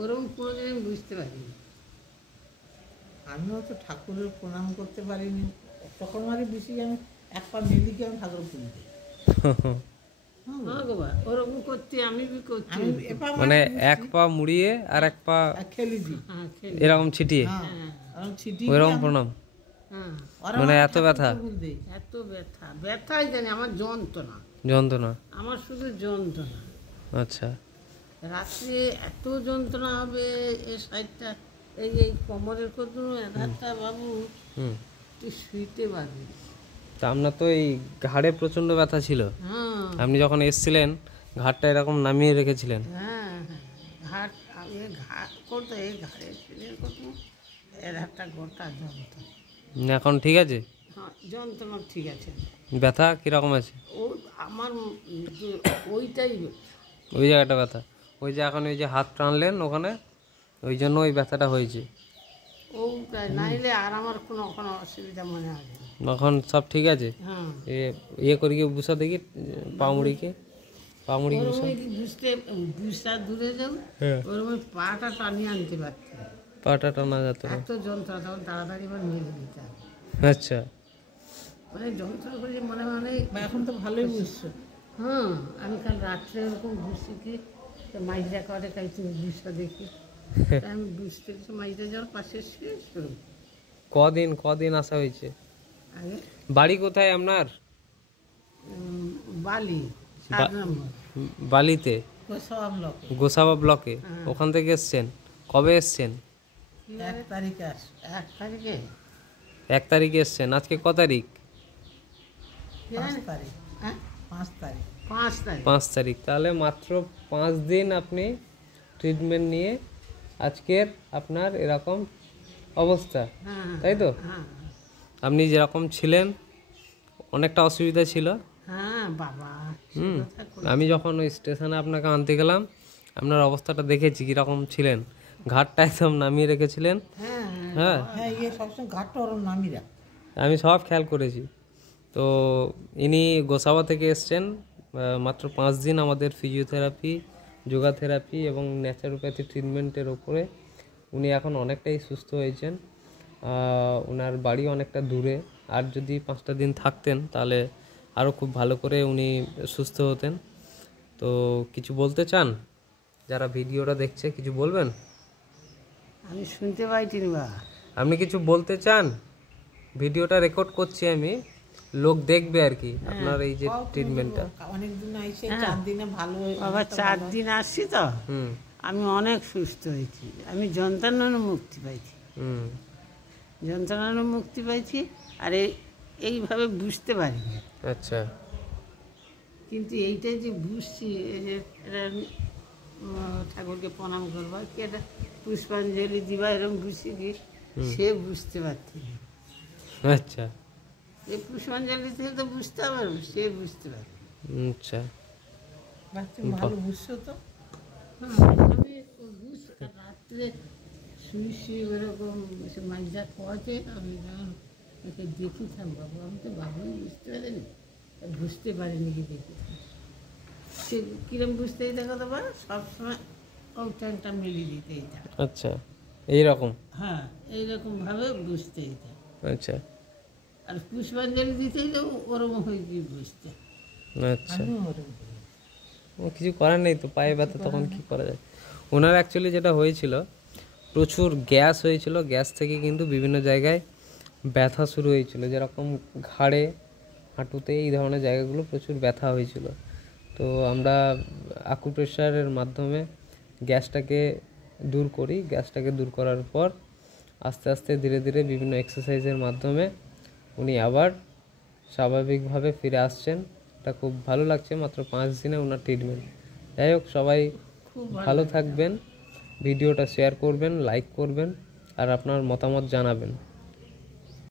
ওরকম কোনোদিন আমি বুঝতে পারিনি। আমিও তো ঠাকুরের প্রণাম করতে পারিনি তখন মানে বেশি আমি এক পা মিলিকে আমি ঠাকুর তুলতে ওরকম করতে আমি করছি মানে এক পা মুড়িয়ে আর এক পা খেলি দিই এরকম ছিটিয়ে ওইরকম প্রণাম। মানে এত ব্যথা, এত ব্যথা, ব্যথাই জানি আমার যন্ত্রণা, যন্ত্রণা আমার শুধু যন্ত্রণা। আচ্ছা, রাত্রে এত যন্ত্রণা হবে এই সাইডটা, এই এই কোমরের কত এধারটা বাবু তুই শুইতে পারবি। তা আপনার তো এই ঘাড়ে প্রচন্ড ব্যথা ছিল, আপনি যখন এসেছিলেন ঘাড়টা এরকম নামিয়ে রেখেছিলেন। হ্যাঁ হ্যাঁ, ঘাট আমি ঘাট করতো, এই ঘাড়ে সিলের করতো, এধারটা গোটা যন্ত্রণা। এখন ঠিক আছে? হ্যাঁ, যন্ত্রণা ঠিক আছে। ব্যথা কীরকম আছে? ও আমার ওইটাই ওই জায়গাটা ব্যথা, ওই যে এখন ওই যে হাত টানলেন ওখানে, ওই জন্য ওই ব্যথাটা হয়েছে। ওটাই নাইলে আর আমার কোনো অসুবিধা মনে হয় না। এখন সব ঠিক আছে? হ্যাঁ, ইয়ে করি কি বুসা দেখি পামুড়িকে, পামুড়ি বুঝতে বুঝটা দূরে যাও, ওরকম পাটা টানিয়ে আনতে পারছি, পাটা টানা যেত না, এত যন্ত্রণা, তখন তাড়াতাড়ি এবার নিয়ে দিতে হবে। আচ্ছা, মানে যন্ত্রণা করে মনে মনে এখন তো ভালোই বুঝছো। হ্যাঁ, আমি কাল রাত্রে এরকম বুঝছি কি মাইজরা করে, তাই তুমি বুঝটা দেখি আমি বুঝতে মাইজরা যাওয়ার পাশে শেষ কদিন আসা হয়েছে? আগে বাড়ি কোথায় আপনার? বালি 7 নম্বর বালিতে, গোসাবা ব্লকে। হ্যাঁ। ওখান থেকে এসছেন? কবে এসছেন? 1 তারিখে 1 তারিখে। 1 তারিখে এসছেন। আজকে ক তারিখ? 5 তারিখ। হ্যাঁ, 5 তারিখ। 5 তারিখ। 5 তারিখ। তাহলে মাত্র 5 দিন আপনি ট্রিটমেন্ট নিয়ে আজকের আপনার এরকম অবস্থা, হ্যাঁ, তাই তো? হ্যাঁ আপনি যেরকম ছিলেন অনেকটা অসুবিধা ছিল। হ্যাঁ বাবা, আমি যখন ওই স্টেশনে আপনাকে আনতে গেলাম আপনার অবস্থাটা দেখেছি কীরকম ছিলেন, ঘাটটা একদম নামিয়ে রেখেছিলেন। হ্যাঁ হ্যাঁ, সবসময় ঘাটটা ওরম নামিয়ে রাখ। আমি সব খেয়াল করেছি। তো ইনি গোসাবা থেকে এসছেন, মাত্র 5 দিন আমাদের ফিজিওথেরাপি, যোগা থেরাপি এবং ন্যাচারোপ্যাথি ট্রিটমেন্টের ওপরে উনি এখন অনেকটাই সুস্থ হয়েছেন। ওনার বাড়ি অনেকটা দূরে, আর যদি 5টা দিন থাকতেন তাহলে আরও খুব ভালো করে উনি সুস্থ হতেন। তো কিছু বলতে চান? যারা ভিডিওটা দেখছে কিছু বলবেন? আমি শুনতে পাইনি বা। আপনি কিছু বলতে চান? ভিডিওটা রেকর্ড করছি আমি, লোক দেখবে আর কি আপনার এই যে ট্রিটমেন্টটা। অনেকদিন আইছে, 4 দিনে ভালো বাবা 4 দিন আসছি তো, আমি অনেক সুস্থ হয়েছি, আমি যন্ত্রণার মুক্তি পাইছি, যন্ত্রণার মুক্তি পাইছি। আর এইভাবে বুঝতে পারিনি। আচ্ছা, কিন্তু এইটাই যে বুঝছি, এই যে এটা ঠাকুরকে প্রণাম করবা কি, এটা পুষ্পাঞ্জলি দিবা, এরকম বুঝছি কি সে বুঝতে পারছি না। আচ্ছা, এই পুষ্পাঞ্জলি থেকে তো বুঝতে পারবো, সে বুঝতে পারবে। আচ্ছা, ভালো বুঝছো তো। আমি রাত্রে শুই ওরকম মাঝটা পড়ে, আমি যখন ওকে দেখিতাম বাবু, আমি তো বাবুই বুঝতে পারিনি, বুঝতে পারিনি কি দেখিতাম সে কিরম বুঝতে দেখো তো পারে, সবসময় ওটানটা মিলিয়ে দিতে দিতাম। আচ্ছা, এইরকম? হ্যাঁ, এইরকমভাবে বুঝতে দিতাম। আচ্ছা, আর পুষ্পাঞ্জলি দিতেই তো ওরকম হয়ে গিয়ে বুঝতে। আচ্ছা, ও কিছু করার নেই তো, পায়ে ব্যথা তখন কি করা যায়। ওনার অ্যাকচুয়ালি যেটা হয়েছিল, প্রচুর গ্যাস হয়েছিল, গ্যাস থেকে কিন্তু বিভিন্ন জায়গায় ব্যথা শুরু হয়েছিল, যেরকম ঘাড়ে, হাঁটুতে, এই ধরনের জায়গাগুলো প্রচুর ব্যথা হয়েছিল। তো আমরা আকুপ্রেশারের মাধ্যমে গ্যাসটাকে দূর করি, গ্যাসটাকে দূর করার পর আস্তে আস্তে ধীরে ধীরে বিভিন্ন এক্সারসাইজের মাধ্যমে উনি আবার স্বাভাবিকভাবে ফিরে আসছেন। এটা খুব ভালো লাগছে, মাত্র 5 দিনে ওনার ট্রিটমেন্ট। যাই হোক, সবাই ভালো থাকবেন, ভিডিওটা শেয়ার করবেন, লাইক করবেন আর আপনার মতামত জানাবেন।